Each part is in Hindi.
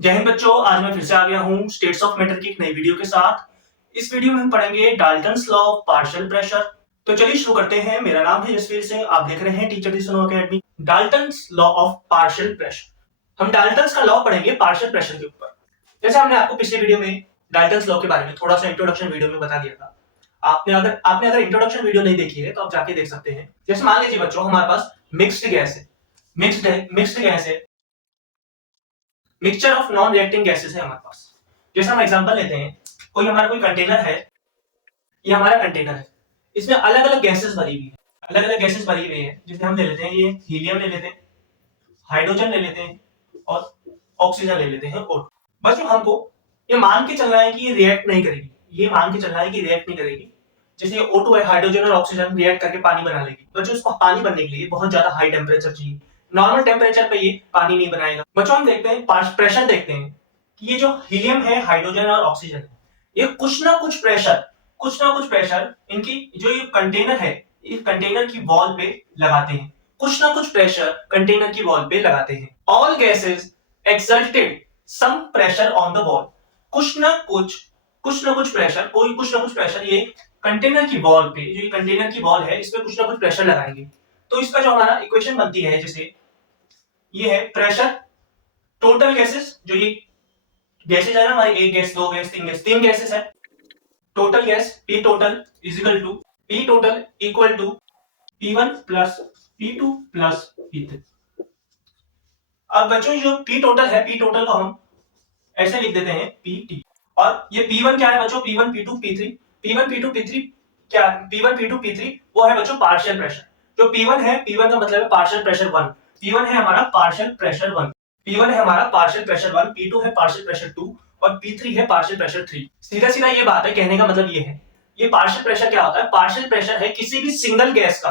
जय हिंद बच्चों, आज मैं फिर से आ गया हूँ स्टेट्स ऑफ मैटर की एक नई वीडियो के साथ। इस वीडियो में हम पढ़ेंगे Dalton's law of partial pressure. तो चलिए शुरू करते हैं। मेरा नाम है जसवीर सिंह, आप देख रहे हैं टीचर दी सुनो academy. Dalton's law of partial pressure, हम डाल्टन्स का लॉ पढ़ेंगे पार्शियल प्रेशर के ऊपर। जैसे हमने आपको पिछले वीडियो में डाल्टन्स लॉ के बारे में थोड़ा सा इंट्रोडक्शन वीडियो में बता दिया था। आपने अगर इंट्रोडक्शन वीडियो नहीं देखी है तो आप जाके देख सकते हैं। जैसे मान लीजिए बच्चों, हमारे पास मिक्स्ड गैस है, मिक्स्ड गैस है, mixture of non reacting gases है हमारे पास। जैसे हम एग्जांपल लेते हैं, कोई कंटेनर है, ये हमारा कंटेनर है, इसमें अलग अलग गैसेस भरी हुई है, अलग अलग गैसेस भरी हुई है। जैसे हम ले लेते हैं, ये हीलियम ले लेते हैं, हाइड्रोजन ले लेते हैं और ऑक्सीजन ले लेते हैं। और बच्चों हमको ये मान के चलना है कि ये रिएक्ट नहीं करेगी, ये मान के चलना है कि रिएक्ट नहीं करेगी। जैसे ये O2 है, हाइड्रोजन और ऑक्सीजन रिएक्ट करके पानी बना लेगी। बच्चों इसको पानी बनने के लिए बहुत ज्यादा हाई टेम्परेचर चाहिए, नॉर्मल टेम्परेचर पे ये पानी नहीं बनाएगा। बच्चों हम देखते हैं प्रेशर, देखते हैं कि ये जो हीलियम है, हाइड्रोजन और ऑक्सीजन है, ये कुछ ना कुछ प्रेशर इनकी जो ये कंटेनर है, इस कंटेनर की वॉल पे लगाते हैं। कुछ ना कुछ प्रेशर कंटेनर की वॉल पे लगाते हैं। All gases exerted some pressure on the wall. कुछ ना कुछ प्रेशर ये कंटेनर की वॉल पे, जो ये कंटेनर की वॉल है, इस पे कुछ ना कुछ प्रेशर लगाएंगे। तो इसका जो हमारा इक्वेशन बनती है, जैसे ये है प्रेशर टोटल गैसेस, जो ये गैसेस है ना हमारी, एक गैस, दो गैस, तीन गैसेस है। Total gas P total equal to P1 plus P2 plus P3। अब बच्चों जो P टोटल है, P टोटल को हम ऐसे लिख देते हैं PT। और ये P1 क्या है बच्चों? P1 P2 P3। P1 P2 P3 क्या? P1 P2 P3 वो है बच्चों पार्शियल प्रेशर। जो P1 है, P1 का मतलब है पार्शियल प्रेशर 1। P1 है हमारा पार्शियल प्रेशर 1, P1 है हमारा पार्शियल प्रेशर 1, P2 है पार्शियल प्रेशर 2 और P3 है पार्शियल प्रेशर 3। सीधा सीधा ये बात है, कहने का मतलब ये है, ये पार्शियल प्रेशर क्या होता है? पार्शियल प्रेशर है किसी भी सिंगल गैस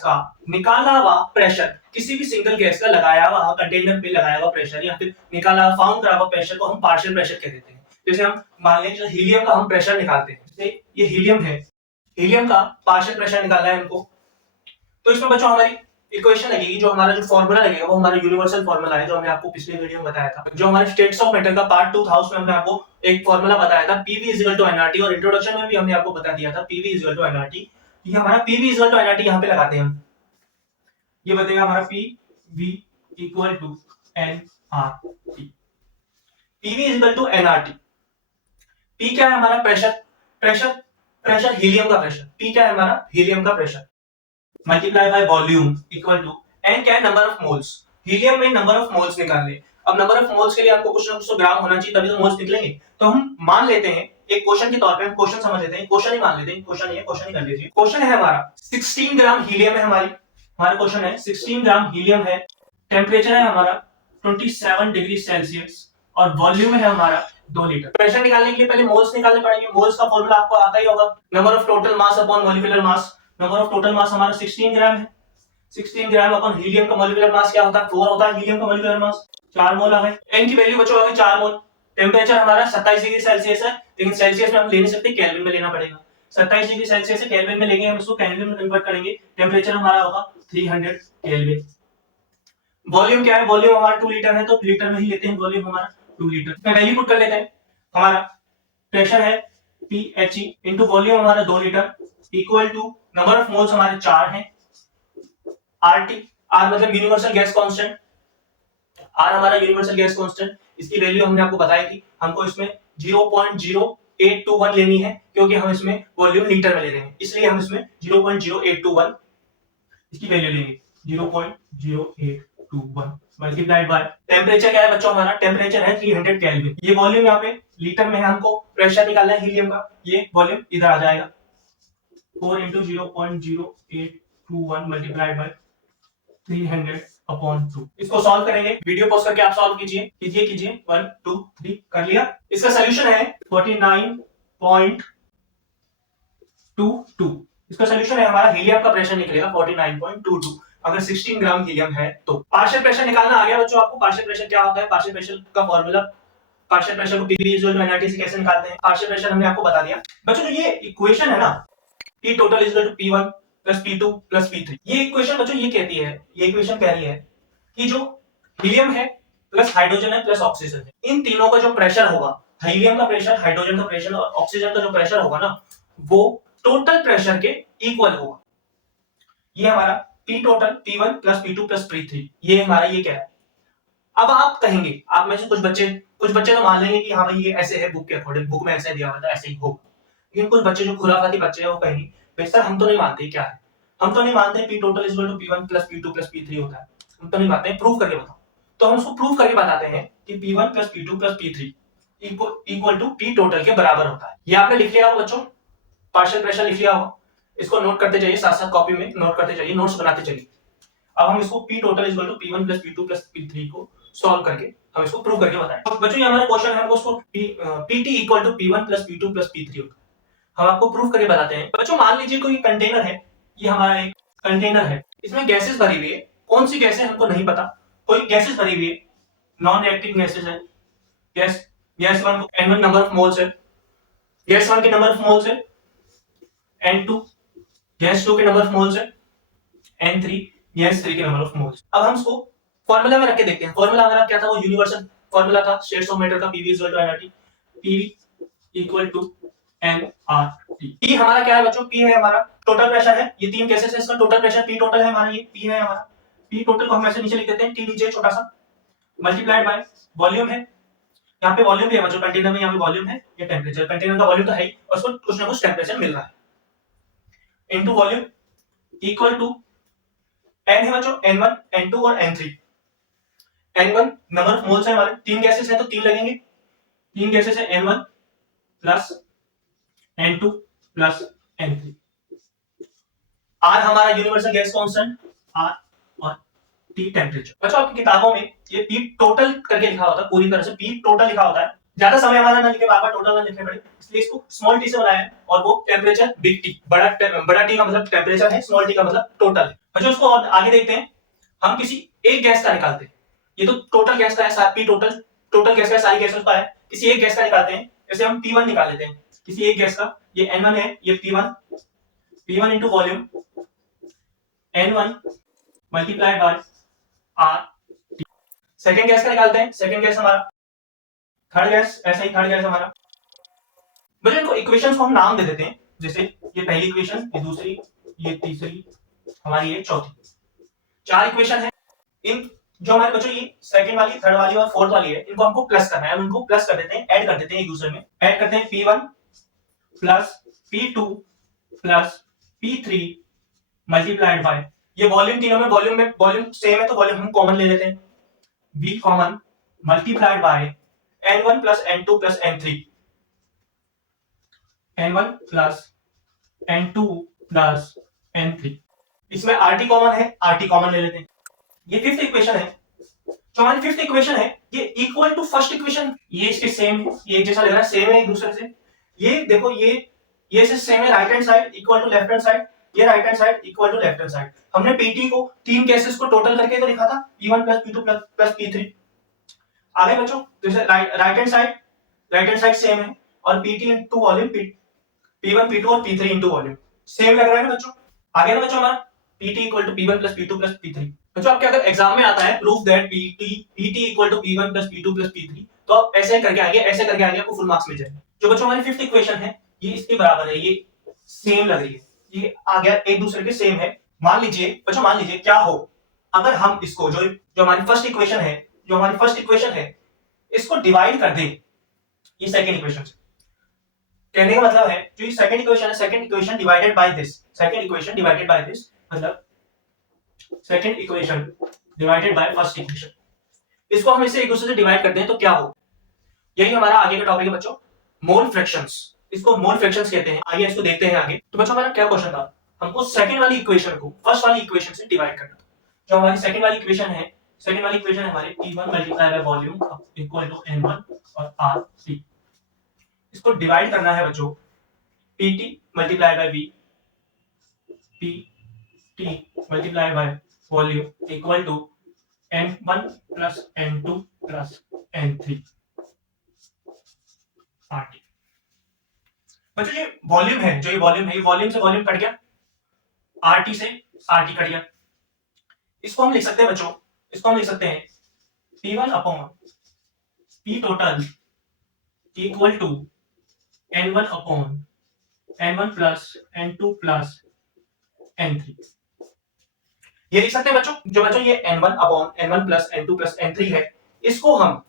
का निकाला हुआ प्रेशर, किसी भी सिंगल गैस का लगाया हुआ कंटेनर पे लगाया हुआ प्रेशर, या फिर निकाला हुआ फाउंड करा हुआ प्रेशर को हम पार्शियल प्रेशर कह देते हैं। जैसे हम मान लें कि हीलियम का हम प्रेशर निकालते हैं, जैसे ये हीलियम है, हीलियम का पार्शियल प्रेशर निकालना है हमको। तो इसमें बच्चों हमारी इक्वेशन लगेगी, जो हमारा जो फॉर्मूला लगेगा वो हमारा यूनिवर्सल फॉर्मूला है, जो हमने आपको पिछले वीडियो में बताया था। जो हमारे स्टेट्स ऑफ मैटर का पार्ट 2 था, उसमें हमने आपको एक फॉर्मूला बताया था, PV nRT, और इंट्रोडक्शन में भी हमने आपको बता दिया था PV nRT। ये हमारा PV nRT यहाँ पे लगाते हैं हम, ये बतेगा हमारा PV equal to nRT। PV nRT। P क्या है हमारा? प्रेशर हीलियम का प्रेशर। P क्या है हमारा? हीलियम का pressure multiply by volume equal to n क्या है? Number of moles. हीलियम में नंबर ऑफ मोल्स निकाल ले। अब नंबर ऑफ मोल्स के लिए आपको कुछ ना कुछ तो ग्राम होना चाहिए, तभी तो मोल्स निकलेंगे। तो हम मान लेते हैं एक क्वेश्चन के तौर पे, हम क्वेश्चन समझ लेते हैं, क्वेश्चन ही मान लेते हैं, क्वेश्चन ही कर लीजिए। क्वेश्चन है हमारा 16 ग्राम हीलियम है हमारा क्वेश्चन है 16 ग्राम हीलियम है, टेम्परेचर है हमारा 27 डिग्री सेल्सियस और वॉल्यूम है हमारा 2 लीटर। प्रेशर निकालने के लिए पहले मोल्स निकालने पड़ेंगे। मोल्स का फॉर्मूला आपको आता ही होगा, number of total mass upon molecular mass. Number of total mass हमारा 16 ग्राम है, 16 ग्राम अपन हीलियम का मॉलिक्यूलर मास क्या होता है? 4 होता है हीलियम का मॉलिक्यूलर मास, 4 मोल है। n की वैल्यू बच्चों होगी 4 मोल। टेंपरेचर हमारा 27 डिग्री सेल्सियस है, लेकिन सेल्सियस में हम ले नहीं सकते, केल्विन में लेना पड़ेगा। 27 डिग्री सेल्सियस है, केल्विन में लेंगे हम, इसको केल्विन में कन्वर्ट करेंगे। टेंपरेचर हमारा होगा 300 केल्विन। वॉल्यूम क्या है? वॉल्यूम हमारा 2 लीटर है, तो लीटर में ही लेते हैं वॉल्यूम हमारा 2 लीटर। इसमें वैल्यू पुट कर लेते हैं। हमारा प्रेशर है PHE इनटू वॉल्यूम हमारा 2 litre equal to number of moles हमारे 4 हैं, RT, R मतलब यूनिवर्सल गैस कांस्टेंट, R हमारा यूनिवर्सल गैस कांस्टेंट। इसकी वैल्यू हमने आपको बताई थी, हमको इसमें 0.0821 लेनी है, क्योंकि हम इसमें वॉल्यूम लीटर में ले रहे हैं, इसलिए हम इसमें 0.0821 इसकी वैल्यू लेंगे। 0.0821 मल्टीप्लाइड बाय टेंपरेचर क्या है बच्चों? हमारा टेंपरेचर है 300 केल्विन। ये वॉल्यूम यहाँ पे लीटर में है, हमको प्रेशर निकालना है हीलियम का, ये वॉल्यूम इधर आ जाएगा। 4 into 0.0821 मल्टीप्लाइड बाय 300 अपॉन 2। इसको सॉल्व करेंगे, वीडियो पॉज करके आप सॉल्व कीजिए 1 2 3 कर लिया। इसका सॉल्यूशन है 49.22। इसका सॉल्यूशन है हमारा, हीलियम का प्रेशर निकलेगा 49.22 अगर 16 ग्राम हीलियम है तो। पार्शियल प्रेशर निकालना आ गया बच्चों आपको। पार्शियल प्रेशर क्या होता है? पार्शियल प्रेशर का फॉर्मूला, पार्शियल प्रेशर को PV nRT से कैसे निकालते हैं, पार्शियल प्रेशर हमने आपको बता दिया। बच्चों जो ये इक्वेशन है ना, P total is equal to P1 plus P2 plus P3, ये इक्वेशन बच्चों ये कहती है, ये इक्वेशन कह रही है कि जो हीलियम है प्लस हाइड्रोजन है प्लस ऑक्सीजन है, इन तीनों का जो प्रेशर होगा, हीलियम का प्रेशर, हाइड्रोजन का प्रेशर और ऑक्सीजन का जो प्रेशर होगा ना, वो टोटल प्रेशर के इक्वल होगा। ये हमारा P total P1 plus P2 plus P3, ये हमारा ये क्या है। अब आप कहेंगे, आप में से कुछ बच्चे तो मान लेंगे कि हाँ भाई ये ऐसे है बुक के अकॉर्डिंग, बुक में ऐसे दिया हुआ था ऐसे ही होगा। लेकिन कुछ बच्चे जो खुराफाती बच्चे हैं वो कहेंगे भाई सर हम तो नहीं मानते क्या है, हम तो नहीं मानते P total equal to P1 plus P2 plus P3 होता है, हम तो नहीं मानते, प्रूव करके बताओ। तो हम उसको प्रूव करके बताते हैं कि P1 plus P2 plus P3 equal to P total के बराबर होता है। ये आपने लिख लिया होगा बच्चों, पार्शियल प्रेशर लिख लिया होगा, इसको नोट करते जाइए, साथ साथ कॉपी में नोट करते जाइए, नोट्स बनाते चलिए। अब हम इसको P total equal to P1 plus P2 plus P3 को सॉल्व करके हम इसको प्रूव करके बताएं। तो बच्चों ये हमारा क्वेश्चन है, हमको उसको PT equal to P1 plus P2 plus P3 होता है, हम आपको प्रूव करके बताते हैं। बच्चों मान लीजिए कोई कंटेनर है, ये हमारा एक कंटेनर है, इसमें गैसेस भरी हुई है, कौन सी गैस है हमको नहीं पता, कोई गैसेस भरी हुई है, नॉन रिएक्टिव गैसेस है। गैस 1 को N1 नंबर ऑफ मोल्स है, गैस 1 के नंबर ऑफ मोल्स है N2, गैस 2 के नंबर ऑफ मोल्स है N3, गैस 3 के नंबर ऑफ मोल्स। अब हम इसको फार्मूला में रख के देखते हैं। फार्मूला हमारा क्या था, वो यूनिवर्सल फार्मूला था स्टेटोमीटर का, PV equal to nRT, PV equal to nRT। P हमारा क्या है बच्चों, P है हमारा टोटल प्रेशर है, ये तीन केसेस है, इसका टोटल प्रेशर P टोटल है हमारा, ये P है हमारा। P टोटल को हम ऐसे नीचे लिख देते हैं, T नीचे छोटा सा मल्टीप्लाइड बाय वॉल्यूम है, यहाँ पे वॉल्यूम भी है बच्चों, कंटेनर में यहाँ पे वॉल्यूम है, ये टेम्परेचर, कंटेनर का वॉल्यूम तो है ही, और उसको कुछ ना कुछ टेम्परेचर मिल रहा है, into volume equal to n है बच्चों N1, N2 और N3। N1 number of moles है हमारे, तीन गैसेस है तो तीन लगेंगे, तीन गैसेस है N1 plus N2 plus N3। R हमारा यूनिवर्सल गैस कांस्टेंट R और T टेम्परेचर। बच्चों आपकी किताबों में ये P टोटल करके लिखा होता है, पूरी तरह से P टोटल लिखा होता है, ज्यादा समय हमारा ना लिखे, बार-बार टोटल ना लिखने पड़े, इसलिए इसको स्मॉल t से बनाया है, और वो टेम्परेचर बिग T, बड़ा T का मतलब टेम्परेचर है, स्मॉल t का मतलब टोटल है। बच्चों इसको और आगे देखते हैं, हम किसी एक गैस का निकालते हैं, ये तो टोटल गैस का है, P टोटल टोटल गैस का सारी गैसेस का है, किसी एक गैस का निकालते हैं, जैसे हम P1 निकाल लेते हैं, किसी एक गैस का, ये N1 है, ये P1 into volume N1 multiplied by R। Second gas का निकालते हैं, सेकंड गैस हमारा, थर्ड गैस ऐसा ही, थर्ड गैस हमारा। बच्चों इनको इक्वेशंस को हम नाम दे देते हैं, जैसे ये पहली इक्वेशन, ये दूसरी, ये तीसरी, हमारी ये चौथी, चार इक्वेशन है। इन जो हमारे बच्चों ये सेकंड वाली, थर्ड वाली और फोर्थ वाली है, इनको हमको प्लस करना है, हम इनको प्लस कर देते हैं, ऐड कर देते हैं एक दूसरे में, ऐड करते हैं P1 plus P2 plus P3 multiplied by, ये वॉल्यूम तीनों में वॉल्यूम सेम है तो वॉल्यूम हम कॉमन ले लेते हैं, V common multiplied by N1 plus N2 plus N3, N1 plus N2 plus N3, इसमें RT कॉमन है, RT कॉमन ले लेते हैं। ये फिफ्थ इक्वेशन है, जो हमारी फिफ्थ इक्वेशन है, ये इक्वल टू फर्स्ट इक्वेशन, ये इसके सेम है, ये एक जैसा लग रहा है, सेम है एक दूसरे से, ये देखो ये से सेम है, right hand side equal to left hand side, ये right hand side equal to left hand side. हमने PT को तीन केसेस को टोटल करके तो लिखा था, P1 plus P2 plus P3। आगे बच्चों जैसे राइट हैंड साइड सेम है, और PT into volume P1 P2 और P3 इनटू वॉल्यूम सेम लग रहा है ना बच्चों। आगे ना बच्चों हमारा PT equal to P1 plus P2 plus P3। बच्चों आपके अगर एग्जाम में आता है proof that PT equal to P1 plus P2 plus P3, तो आप ऐसे करके आएंगे, ऐसे करके आएंगे, आपको फुल मार्क्स मिल जाएंगे। जो बच्चों हमारी फिफ्थ इक्वेशन है, ये इसके बराबर है, ये सेम लग रही है, ये आ गया एक दूसरे के सेम है। मान लीजिए बच्चों, मान लीजिए क्या हो अगर हम इसको जो हमारी फर्स्ट इक्वेशन है, इसको डिवाइड कर दें ये सेकंड इक्वेशन से। कहने का मतलब है जो ये सेकंड इक्वेशन है, second equation divided by this, मतलब second equation divided by first equation, इसको हम इसे एक दूसरे से डिवाइड करते हैं तो क्या हो, यही हमारा आगे का टॉपिक है बच्चों, मोल फ्रैक्शंस। इसको मोल फ्रैक्शंस कहते हैं। आइए इसको देखते हैं आगे। तो बच्चों हमारा क्या क्वेश्चन था, हमको सेकंड वाली इक्वेशन को फर्स्ट वाली इक्वेशन से डिवाइड करना था। जो हमारी सेकंड वाली इक्वेशन है हमारे P1 multiply by volume equal to N1 और RT, इसको डिवाइड करना है बच्चों PT multiply by V, PT multiply by volume equal to N1 plus N2 plus N3 RT। बच्चों ये वॉल्यूम है, जो ये वॉल्यूम से वॉल्यूम कट गया, RT से RT कट गया। इसको हम लिख सकते हैं बच्चों, इसको हम लिख सकते हैं P1 upon P total equal to N1 upon N1 plus N2 plus N3। ये लिख सकते हैं बच्चों, जो बच्चों ये N1 upon N1 plus N2 plus N3 है, इसको हम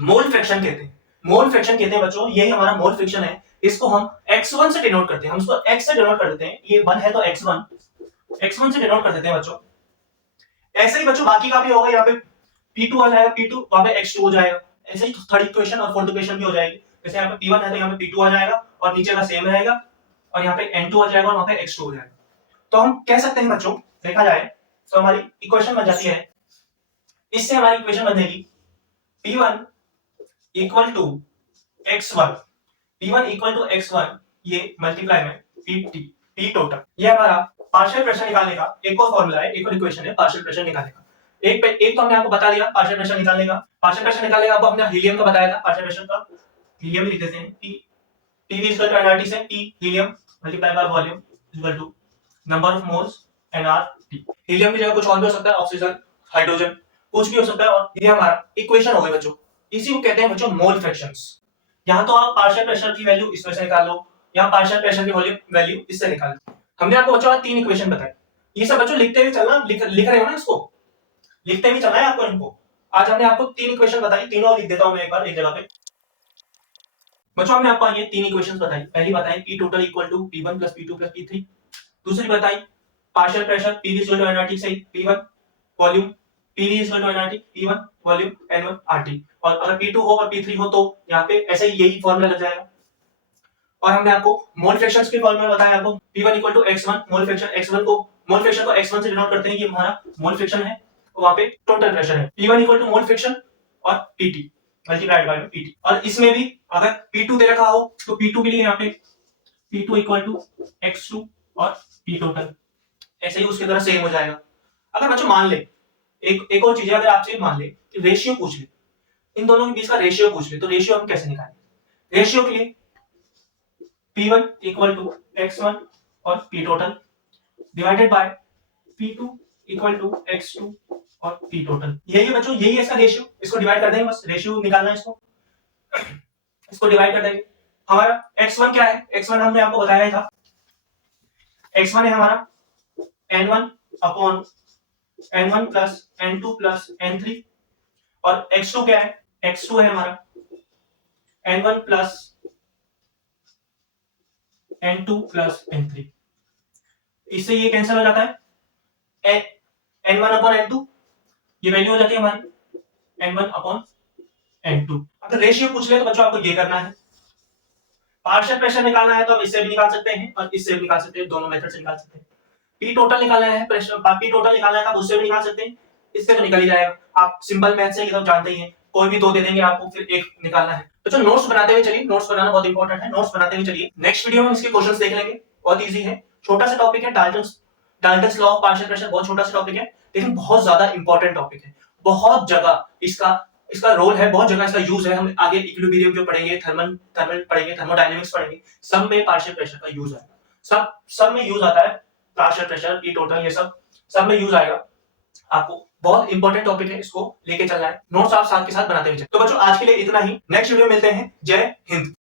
मोल फ्रैक्शन कहते हैं। मोल फ्रैक्शन कहते हैं बच्चों, यही हमारा मोल फ्रैक्शन है। इसको हम x1 से डिनोट करते हैं, हम इसको x से डिनोट कर देते हैं। ये 1 है तो x1 से डिनोट कर देते हैं बच्चों। ऐसे ही बच्चों बाकी का भी होगा, यहाँ पे P2 आ जाएगा, P2 वहां पे x2 हो जाएगा। ऐसे ही थर्ड इक्वेशन और फोर्थ इक्वेशन भी हो जाएगी। जैसे यहाँ पे P1 है तो यहाँ पे P2 आ जाएगा और नीचे का सेम रहेगा, और यहाँ पे N2 आ जाएगा और वहां पे x2 हो जाएगा। तो हम कह सकते हैं बच्चों, देखा जाए तो हमारी इक्वेशन बन जाती है, इससे हमारी इक्वेशन बनेगी P1 equal to x1, P1 equal to x1, ये मल्टीप्लाई में Pt, P टोटल। ये हमारा पार्शियल प्रेशर निकालने का एक और फॉर्मूला है, एक और इक्वेशन है पार्शियल प्रेशर निकालने का। एक तो हमने आपको बता दिया पार्शियल प्रेशर निकालने का। पार्शियल प्रेशर निकालने का हमने हीलियम का बताया था, पार्शियल प्रेशर का हीलियम लिख देते हैं। P इक्वल टू nRT से P helium multiply by volume equal to number of moles nRT। Helium की जगह कुछ और भी हो सकता है, ऑक्सीजन, हाइड्रोजन, कुछ भी हो सकता है। और ये हमारा इक्वेशन हो गई बच्चों, इसी को कहते हैं बच्चों मोल फ्रैक्शंस। यहाँ तो आप पार्शियल प्रेशर की वैल्यू इसमें से निकाल लो, यहाँ पार्शियल प्रेशर की वैल्यू इससे निकाल लो। हमने आपको बच्चों आज 3 इक्वेशन बताए, ये सब बच्चों लिखते हुए चलना, लिख रहे हो ना, इसको लिखते हुए चलना है आपको इनको। आज हमने आपको 3 इक्वेशन बताई, तीनों लिख देता हूं मैं एक बार एक जगह पे। बच्चों हमने आपको ये 3 इक्वेशंस बताई। पहली बताई P total equal to P1 plus P2 plus P3। दूसरी बताई partial pressure PV equal to nRT से P1 volume, PV equal to nRT P1 volume N1 RT। और अगर P2 हो और P3 हो तो यहाँ पे ऐसे ही यही फॉर्मूला लग जाएगा। और हमने आपको मोल फ्रैक्शंस के फॉर्मूला बताया आपको, P1 equal to x1, mole fraction x1 को, मोल फ्रैक्शन को x1 से डिनोट करते हैं, ये हमारा मोल फ्रैक्शन है, वहां पे टोटल प्रेशर है। P1 equal to mole fraction और PT मल्टीप्लाइड बाय PT। और इसमें भी अगर P2 दे रखा हो तो P2 के लिए यहाँ पे P2 इक्वल टू x2 और P टोटल, ऐसे ही उसके तरह सेम हो जाएगा। अगर बच्चों मान ले एक और चीज है, अगर आपसे मान ले कि रेशियो पूछ ले, इन दोनों के बीच का रेशियो पूछ ले, तो रेशियो हम कैसे निकालें? रेशियो के लिए P1 इक्वल टू x1 और P total divided by P2 equal to x2 और P टोटल। यही है बच्चों, यही है इसका रेशियो। इसको डिवाइड कर देंगे, बस रेशियो निकालना है इसको डिवाइड कर देंगे। हमारा x1 क्या है? x1 हमने आपको बताया ही था, x1 है हमारा n1 upon n1 plus n2 plus n3। और x2 क्या है? x2 है हमारा n1 plus n2 plus n3। इससे ये कैंसिल हो जाता है, n1 अपॉन n2 ये वैल्यू हो जाती है हमारी n1 अपॉन n2। अगर रेशियो पूछ ले तो बच्चों आपको ये करना है। पार्शियल प्रेशर निकालना है तो हम इससे भी निकाल सकते हैं और इससे भी निकाल सकते हैं, दोनों मेथड से निकाल सकते हैं। P टोटल निकालना है, प्रेशर P टोटल निकालना है तो उससे भी निकाल सकते हैं, इससे तो निकल ही जाएगा। आप सिंपल मैथ से ये तो जानते ही हैं, कोई भी दो दे देंगे आपको, फिर एक निकालना है। तो जो नोट्स बनाते हुए चलिए, नोट्स बनाना बहुत इंपॉर्टेंट है, नोट्स बनाते हुए चलिए। नेक्स्ट वीडियो में इसके क्वेश्चंस देख लेंगे, बहुत इजी है, छोटा सा टॉपिक है, Dalton's law of partial pressure, बहुत छोटा सा टॉपिक है लेकिन बहुत ज्यादा इंपॉर्टेंट टॉपिक है। बहुत जगह इसका रोल है, बहुत जगह इसका यूज है। हम आगे इक्विलिब्रियम जो पढ़ेंगे, थर्मल पढ़ेंगे, थर्मोडायनेमिक्स पढ़ेंगे, सब में पार्शियल प्रेशर का यूज है। सब में यूज आता है पार्शियल प्रेशर, P टोटल, ये सब में यूज आएगा। आपको बहुत इंपॉर्टेंट टॉपिक है, इसको लेके चलना है। नोट्स आप साथ के साथ बनाते हुए चलिए। तो बच्चों आज के लिए इतना ही, नेक्स्ट वीडियो में मिलते हैं। जय हिंद।